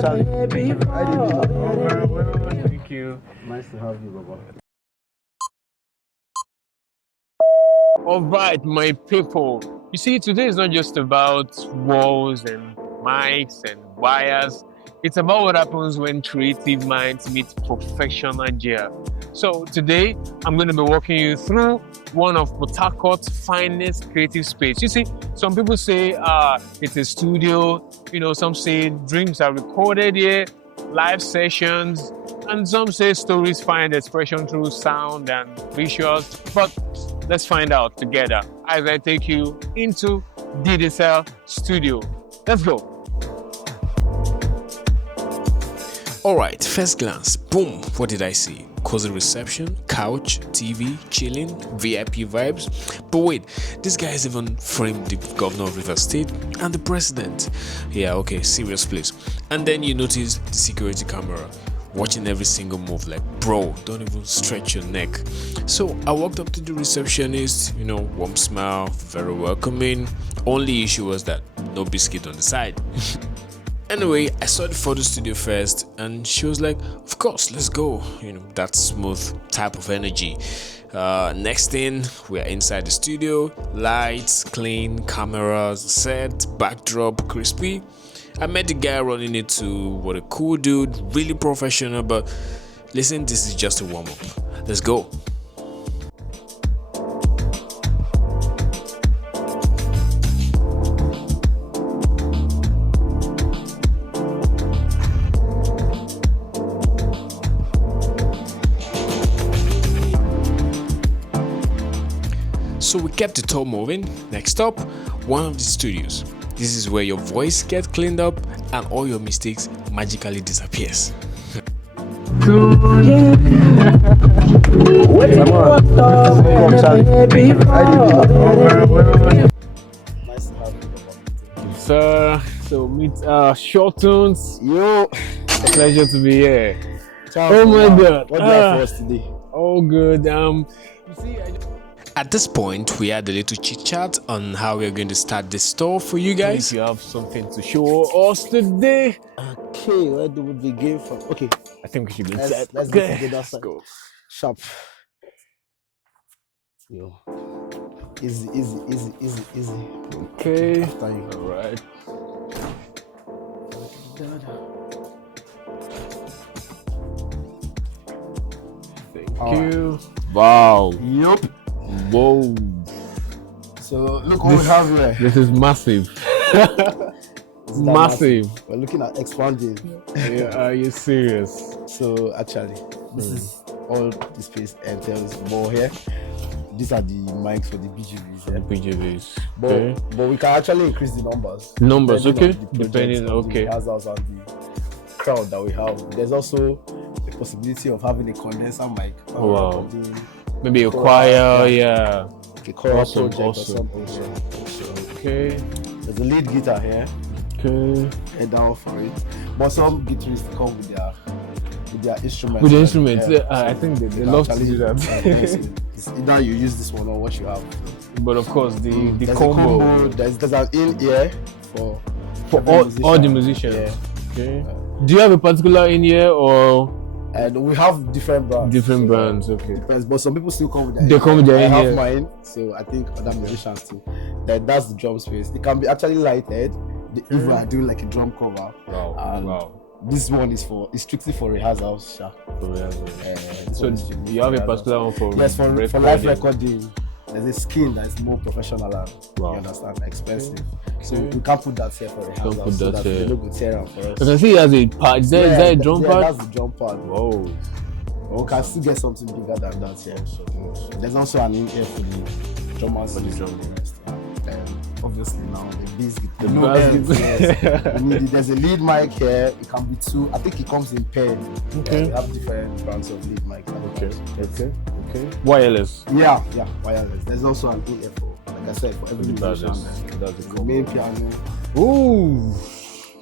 Charlie. Hi, David. Thank you. Nice to have you, Baba. All right, my people. You see, today is not just about walls and mics and wires. It's about what happens when creative minds meet professional gear. So today, I'm going to be walking you through one of Port Harcourt's finest creative space. You see, some people say it's a studio. You know, some say dreams are recorded here, live sessions, and some say stories find expression through sound and visuals. But let's find out together as I take you into Didesir Studio. Let's go. Alright, first glance, boom, what did I see? Cozy reception, couch, TV, chilling, VIP vibes. But wait, this guy has even framed the governor of Rivers State and the president. Yeah, okay, serious please. And then you notice the security camera watching every single move, like, bro, don't even stretch your neck. So I walked up to the receptionist, warm smile, very welcoming. Only issue was that no biscuit on the side. Anyway, I saw the photo studio first and she was like, of course, let's go. That smooth type of energy. Next thing, we're inside the studio. Lights, clean, cameras, set, backdrop, crispy. I met the guy running it too. What a cool dude, really professional. But listen, this is just a warm-up. Let's go. So we kept the tour moving. Next up, one of the studios. This is where your voice gets cleaned up and all your mistakes magically disappears. Nice to have you, Baba. Sir, so meet Short Tunes. Yo, It's a pleasure to be here. Charles, Oh my Baba. God. What do you have for us today? Oh, good. You see, At this point, we had a little chit chat on how we're going to start this store for you if guys. you have something to show us today, Okay, where do we begin from? Okay, I think we should be let's set. get Okay, to that let's side. go. Sharp. Yo. Easy. Okay. After you. All right. Thank All right. you. Wow. Yup. Whoa. So look what we have here. This is massive. It's that Massive. We're looking at expanding. Yeah, are you serious? So actually, this is all the space entails more here. These are the mics for the BGVs. The Yeah? BJVs. But Okay. but we can actually increase the numbers. Numbers, depending okay. on the projects Depending, and okay. The hazards and the crowd that we have. There's also a possibility of having a condenser mic. Oh, wow. Recording Maybe a Choral, choir, yeah. yeah. a choral Awesome, project awesome, or something. awesome. So Okay. there's a lead guitar here. Okay. Head down for it. But some guitarists come with their instruments. With the instruments, Yeah, I so think they can love to actually- do that. yes, it's either you use this one or what you have. But of course, the There's a combo There's an in ear for for every all the musician. musicians. Yeah. Okay. Do you have a particular in here or And we have different brands. different so brands? Okay. depends, but some people still come with their They come with their I have in-ear. mine, so I think other musicians too. That's the drum space. It can be actually lighted if we are doing like a drum cover. Wow. And Wow. this one is strictly for rehearsals. Sha. This So one is strictly you for have a rehearsals. particular one for Yes, for live recording. recording. There's a skin that's more professional and Wow. you understand, expensive. So Okay. we can't put that here for rehearsals. put so that that here. they don't go tear am for us. I can see it has a pad. Is that a drum yeah, pad? that's the drum pad. Whoa. But we can still get something bigger than that here. There's also an in-ear for the drummers. For the drum. Obviously now the bass The guitar. bass ends, guitar. yes. We need it. There's a lead mic here. It can be two. I think it comes in pair. Okay. We have different brands of lead mic. Okay. Okay. Wireless. Yeah, wireless. There's also an in-ear for, like I said, for every musician. That's The main piano. Ooh.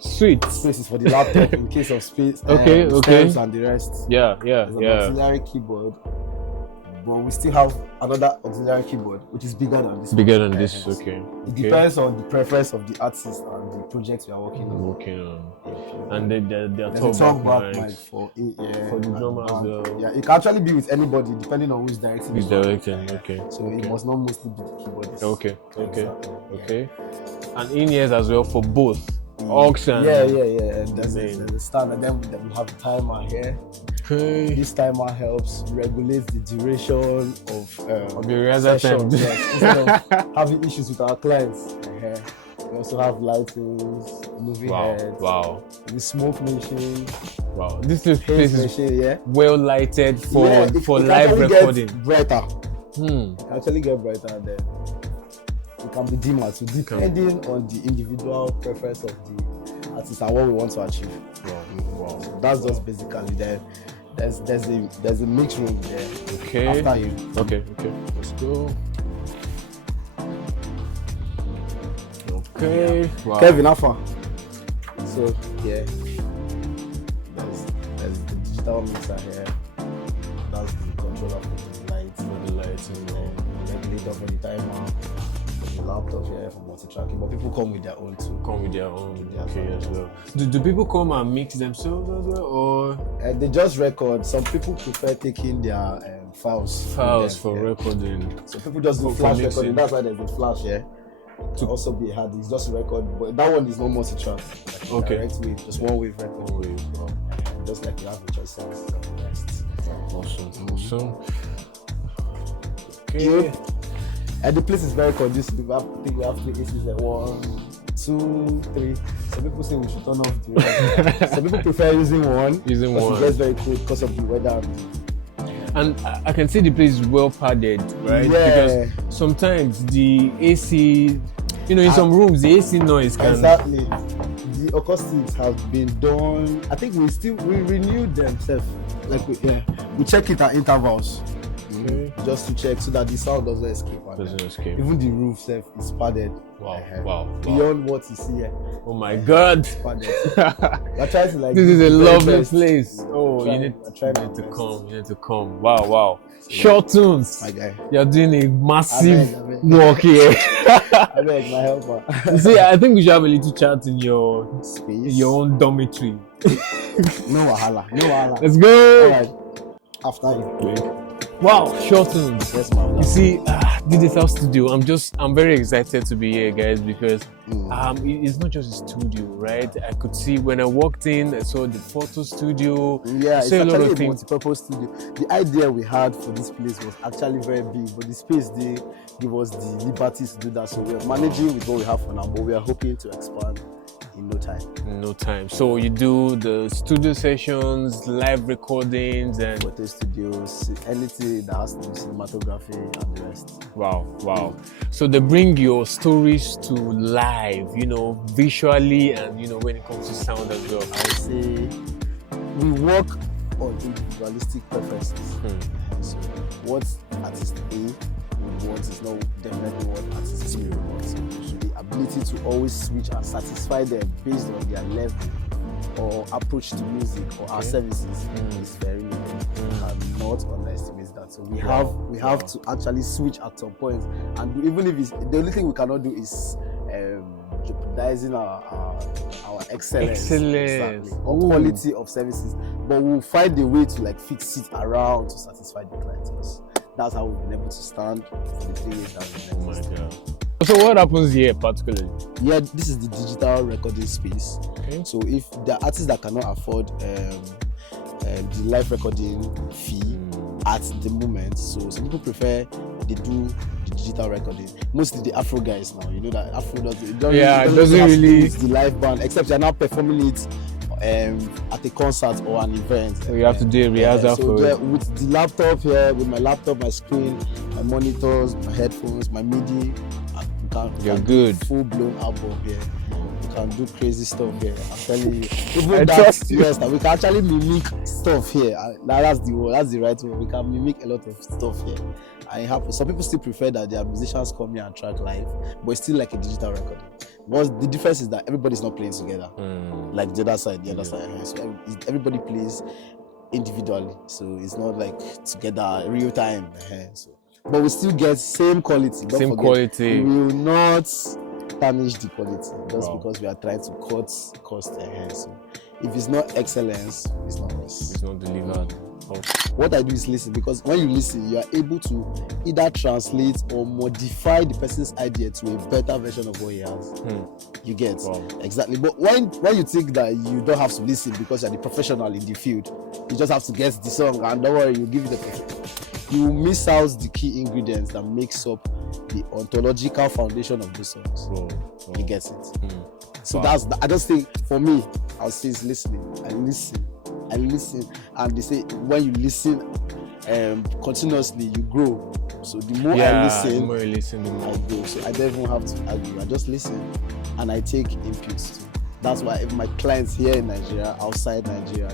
Sweet. Spaces for the laptop in case of space. Okay, okay. Stems and the rest. Yeah. There's an auxiliary keyboard. but we still have another auxiliary keyboard which is bigger than this. Bigger one. than this, Yes. okay. It depends on the preference of the artist and the project we are working on. And they are There's a talk talkback mics mic for the drummer as well. Yeah, it can actually be with anybody depending on who's directing. Who's directing, okay. So it must not mostly be the keyboardist. Okay. Exactly. Okay. And in-ears as well for both aux and yeah. And there's a stand, and then we have the timer here. Okay. This timer helps regulate the duration of the rehearsal time. sessions. Yes, instead of having issues with our clients. We also have lightings, moving heads. Wow. The smoke machine. Wow. This place is machine, well lighted for it live recording. Brighter. Hmm. It actually get brighter, and then it can be dimmer. So depending on the individual preference of the artist and what we want to achieve. Wow. So that's just basically there. There's a mix room there. Okay. After you. Okay. Let's go. Okay. Wow. Kevin, how far? So yeah, there's the digital mixer here. That's the controller for the lights. Regulator for the timer. The laptop here for multi-tracking. But people come with their own too. Okay, as well. Do people come and mix themselves as well, or They just record. Some people prefer taking their files for recording? So people just do For flash mixing. recording. That's why there's a flash here. To also be hard, it's just a record, but that one is not multi-track. Okay. Direct wave, just one wave record. Just like you have the choices. Awesome. Yeah. Okay. And the place is very conducive. I think we have three ACs there. 1, 2, 3. Some people say we should turn off the other. Some people prefer using one. It gets very cold because of the weather. And I can see the place is well padded, right? Yeah. Because sometimes the AC, in some rooms, the AC noise can... Exactly. The acoustics have been done. I think we renewed them, like we check it at intervals. Okay. Just to check so that the sound doesn't escape. Even the roof is padded. Wow. Beyond what you see here. Oh my God. Padded. We're trying to this is a lovely best. place. Oh, you need to come. Wow. Short tunes. My guy. You're doing a massive I beg. work here. I beg, my helper. See, I think we should have a little chat in your space. Your own dormitory. No wahala. Let's go. Alright. After you. Wow, short tunes. Yes, ma'am. You see, Didesir Studio. I'm very excited to be here, guys, because it's not just a studio, right? I could see when I walked in, I saw the photo studio. Yeah, it's actually a multi-purpose studio. The idea we had for this place was actually very big, but the space they give us the liberty to do that. So we're managing with what we have for now, but we are hoping to expand in no time. So you do the studio sessions, live recordings, and photo studios, anything that has to do with cinematography and the rest. Wow. So they bring your stories to life, visually, and when it comes to sound as well. I say we work on individualistic preferences. So what artist A wants is not definitely what artist B wants. The ability to always switch and satisfy them based on their level or approach to music or our services is very limited. Cannot underestimate that. So we have to actually switch at some point, and even if it's the only thing we cannot do is jeopardizing our excellence. Exactly. Or quality of services, but we'll find a way to fix it around to satisfy the clients. That's how we've been able to stand for the 3 years that we've been existing. So what happens here particularly? Yeah, this is the digital recording space. Okay. So if there are artists that cannot afford the live recording fee at the moment, so some people prefer they do the digital recording. Mostly the Afro guys now, that Afro doesn't really the live band, except they're now performing it at a concert or an event. So you have to do a rehearsal for it. With the laptop here, with my laptop, my screen, my monitors, my headphones, my MIDI, you're good. Full-blown album here. We can do crazy stuff here. I'm telling you. Even I trust you. Yes, that we can actually mimic stuff here. That's the word. That's the right word. We can mimic a lot of stuff here. And it happens. Some people still prefer that their musicians come here and track live, but it's still like a digital recording. But the difference is that everybody's not playing together. Like the other side. So everybody plays individually, so it's not like together real time. So, but we still get same quality. Don't Same forget, quality. we will not tarnish the quality just Wow. because we are trying to cut cost. So if it's not excellence, it's not us. It's not delivered. Oh. What I do is listen, because when you listen, you are able to either translate or modify the person's idea to a better version of what he has. You get? Wow. Exactly. But when you think that you don't have to listen because you're the professional in the field, you just have to get the song and don't worry, you give it the perfect. You miss out the key ingredients that makes up the ontological foundation of the songs. Wow. You get it? So Wow. I just think for me, I'll say it's listening. I listen, and they say when you listen continuously, you grow. So the more I listen, the more you listen, the more. I grow. So I don't even have to argue. I just listen and I take inputs too. That's why if my clients here in Nigeria, outside Nigeria,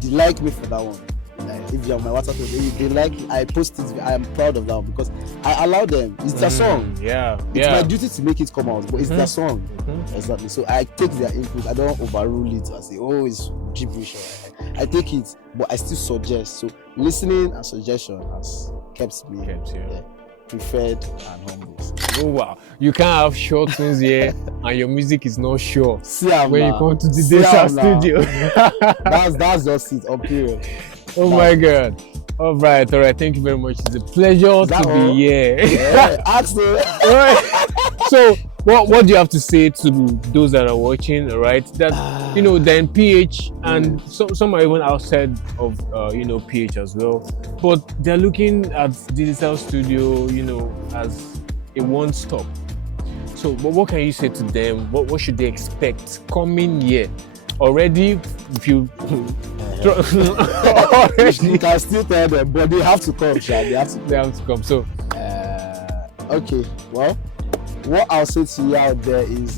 they like me for that one. Like if you're on my WhatsApp, they like it. I post it. I am proud of that one because I allow them. It's their song. It's my duty to make it come out, but it's their song. Exactly. So I take their input. I don't overrule it and say, oh, it's gibberish. I take it, but I still suggest. So listening and suggestion has kept me preferred and humble. Oh wow! You can't have short tunes here, and your music is not sure. When you come to the Didesir Studio. That's just it. On period. Oh my God! All right. Thank you very much. It's a pleasure to be here. Yeah, ask me. So, what do you have to say to those that are watching? All right, that they're in PH, and some are even outside of PH as well, but they're looking at Didesir Studio, as a one-stop. So, but what can you say to them? What should they expect coming year? Already, if you you can still tell them, but they have to come. They have to come. So, okay. Well, what I'll say to you out there is,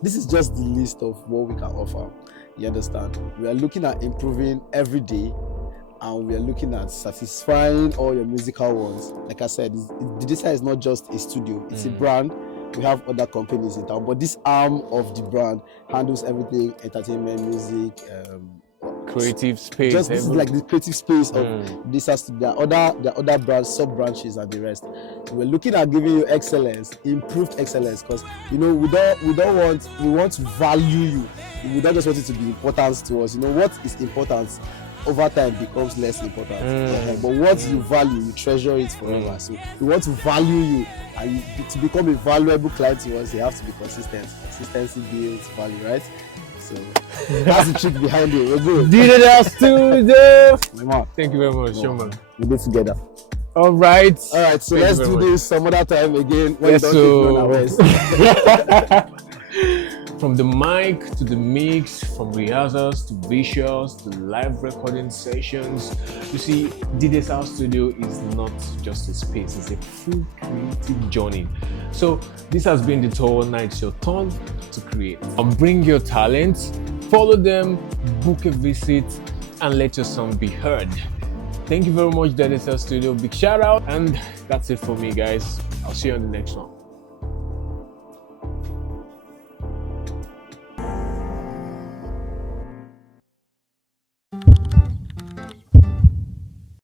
this is just the list of what we can offer. You understand? We are looking at improving every day, and we are looking at satisfying all your musical wants. Like I said, Didesir is not just a studio; it's a brand. We have other companies in town, but this arm of the brand handles everything: entertainment, music, creative space. This is like the creative space of Didesir Studios. There are other brands, sub branches, and the rest. We're looking at giving you excellence, improved excellence, because we want to value you. We don't just want it to be important to us. What is important over time becomes less important. But what you value, you treasure it forever. So we want to value you, and to become a valuable client to us, you have to be consistent. Consistency builds value, right? So that's the trick behind it. We're good. Didesir Studios. My man. Thank you very much, Showman. We do together. All right. So let's do this some other time again. Yes, from the mic to the mix, from rehearsals to visuals to live recording sessions. You see, Didesir Studio is not just a space, it's a full creative journey. So this has been the tour. Now it's your turn to create. Bring your talents, follow them, book a visit, and let your song be heard. Thank you very much, Didesir Studio. Big shout out, and that's it for me, guys. I'll see you on the next one.